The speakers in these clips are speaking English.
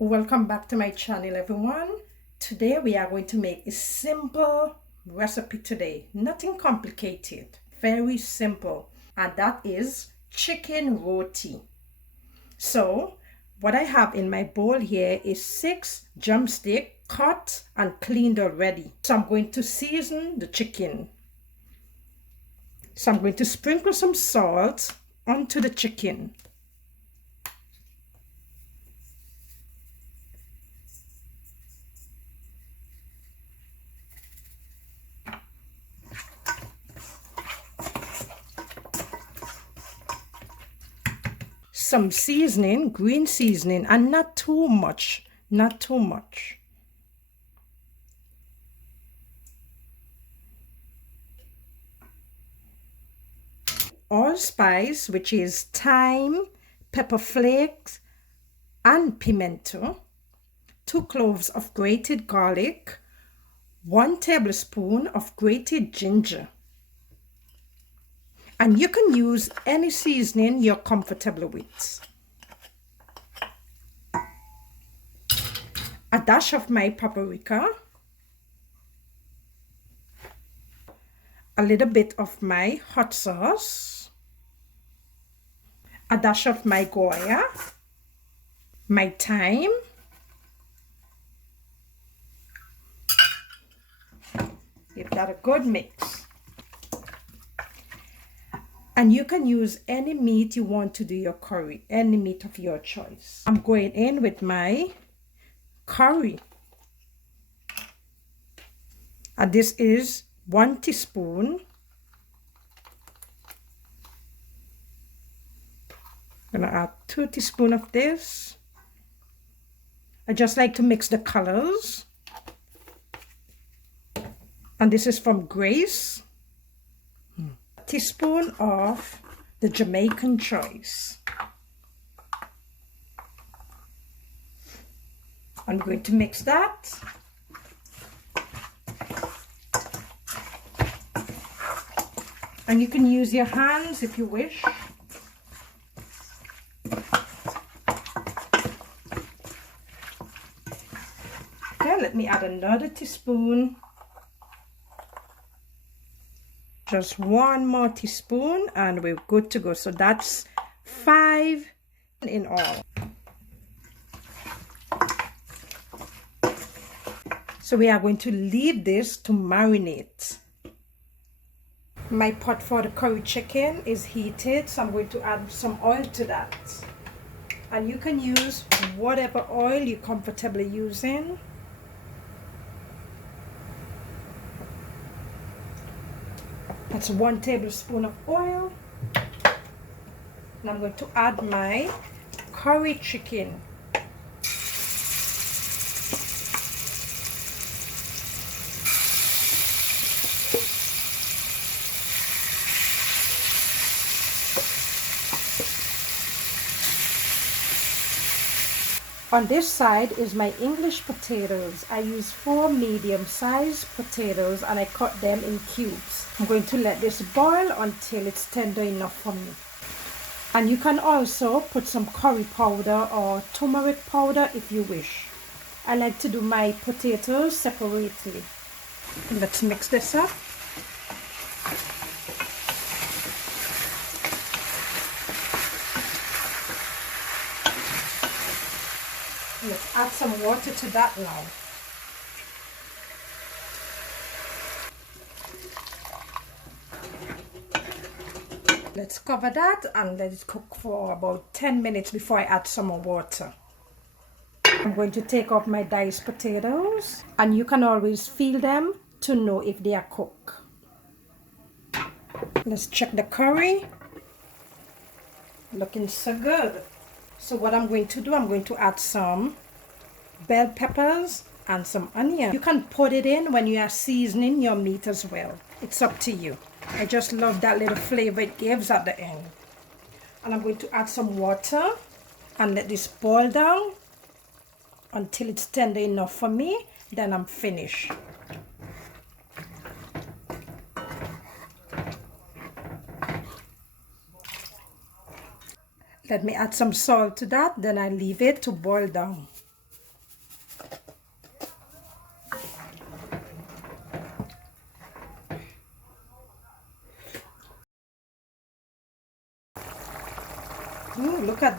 Welcome back to my channel, everyone. Today we are going to make a simple recipe today. Nothing complicated, very simple, and that is chicken roti. So what I have in my bowl here is 6 drumsticks cut and cleaned already. So I'm going to season the chicken. So I'm going to sprinkle some salt onto the chicken. Some seasoning, green seasoning, and not too much, not too much. Allspice, which is thyme, pepper flakes, and pimento, 2 cloves of grated garlic, 1 tablespoon of grated ginger. And you can use any seasoning you're comfortable with. A dash of my paprika, a little bit of my hot sauce, a dash of my goya, my thyme, give that a good mix. And you can use any meat you want to do your curry, any meat of your choice. I'm going in with my curry. And this is 1 teaspoon. I'm gonna add 2 teaspoons of this. I just like to mix the colors. And this is from Grace. Teaspoon of the Jamaican choice. I'm going to mix that. And you can use your hands if you wish. Okay, let me add another teaspoon. Just 1 more teaspoon and we're good to go. So that's 5 in all. So we are going to leave this to marinate. My pot for the curry chicken is heated, so I'm going to add some oil to that. And you can use whatever oil you're comfortably using. That's 1 tablespoon of oil. And I'm going to add my curry chicken. On this side is my English potatoes. I use 4 medium-sized potatoes and I cut them in cubes. I'm going to let this boil until it's tender enough for me. And you can also put some curry powder or turmeric powder if you wish. I like to do my potatoes separately. Let's mix this up. Let's add some water to that now. Let's cover that and let it cook for about 10 minutes before I add some more water. I'm going to take off my diced potatoes and you can always feel them to know if they are cooked. Let's check the curry. Looking so good. So what I'm going to do, I'm going to add some bell peppers and some onion. You can put it in when you are seasoning your meat as well. It's up to you. I just love that little flavor it gives at the end. And I'm going to add some water and let this boil down until it's tender enough for me. Then I'm finished. Let me add some salt to that, then I leave it to boil down.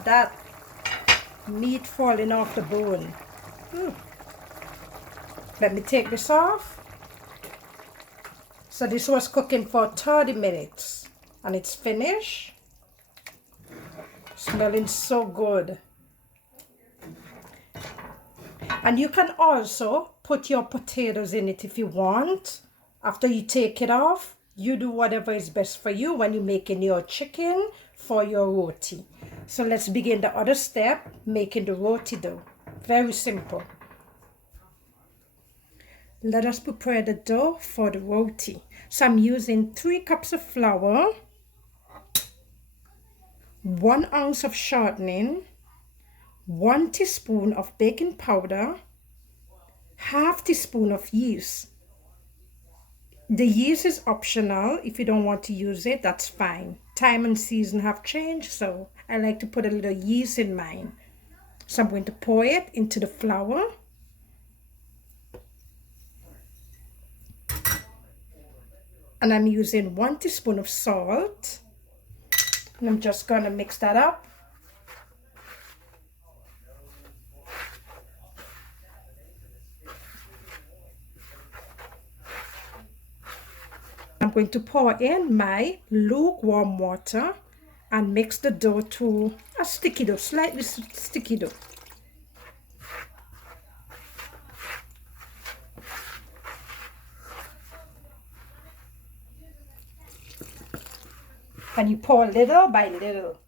that meat falling off the bone. Let me take this off. So this was cooking for 30 minutes and it's finished. Smelling so good. And you can also put your potatoes in it if you want. After you take it off, you do whatever is best for you when you're making your chicken for your roti. So let's begin the other step, making the roti dough. Very simple. Let us prepare the dough for the roti. So I'm using 3 cups of flour, 1 ounce of shortening, 1 teaspoon of baking powder, half teaspoon of yeast. The yeast is optional. If you don't want to use it, that's fine. Time and season have changed, so I like to put a little yeast in mine. So I'm going to pour it into the flour. And I'm using 1 teaspoon of salt. And I'm just going to mix that up. I'm going to pour in my lukewarm water and mix the dough to a sticky dough, slightly sticky dough. And you pour little by little.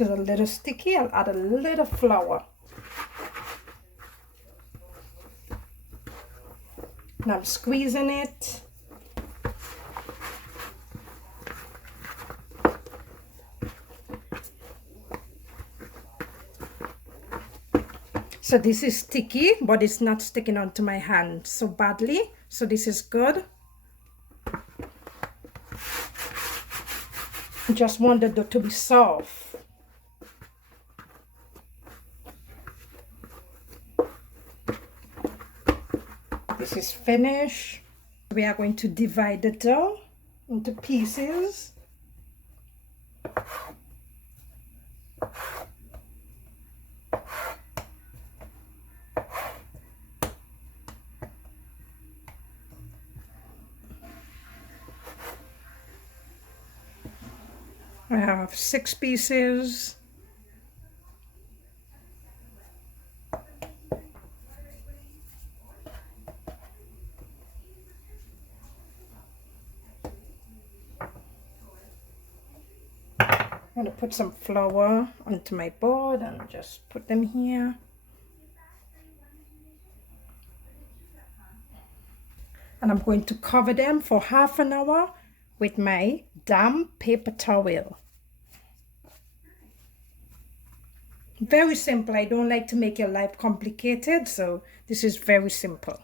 It's a little sticky. I'll add a little flour. And I'm squeezing it. So this is sticky, but it's not sticking onto my hand so badly. So this is good. I just want the dough to be soft. This is finished. We are going to divide the dough into pieces. I have 6 pieces. I'm going to put some flour onto my board and just put them here. And I'm going to cover them for half an hour with my damp paper towel. Very simple. I don't like to make your life complicated, so this is very simple.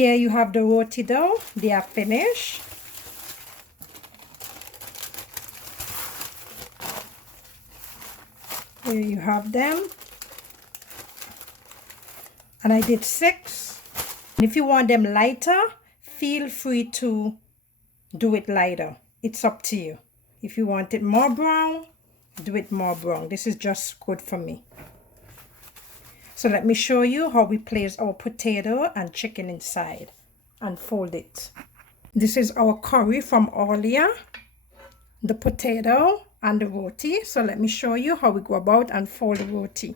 Here you have the roti dough. They are finished. Here you have them. And I did 6. And if you want them lighter, feel free to do it lighter. It's up to you. If you want it more brown, do it more brown. This is just good for me. So let me show you how we place our potato and chicken inside and fold it. This is our curry from earlier, the potato and the roti. So let me show you how we go about and fold the roti.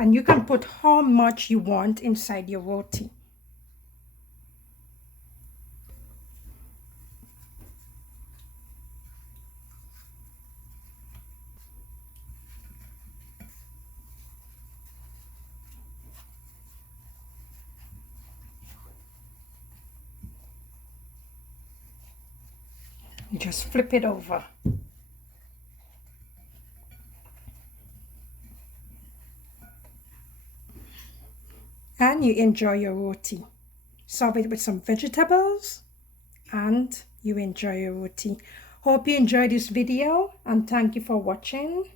And you can put how much you want inside your roti. You just flip it over. And you enjoy your roti. Serve it with some vegetables and you enjoy your roti. Hope you enjoyed this video and thank you for watching.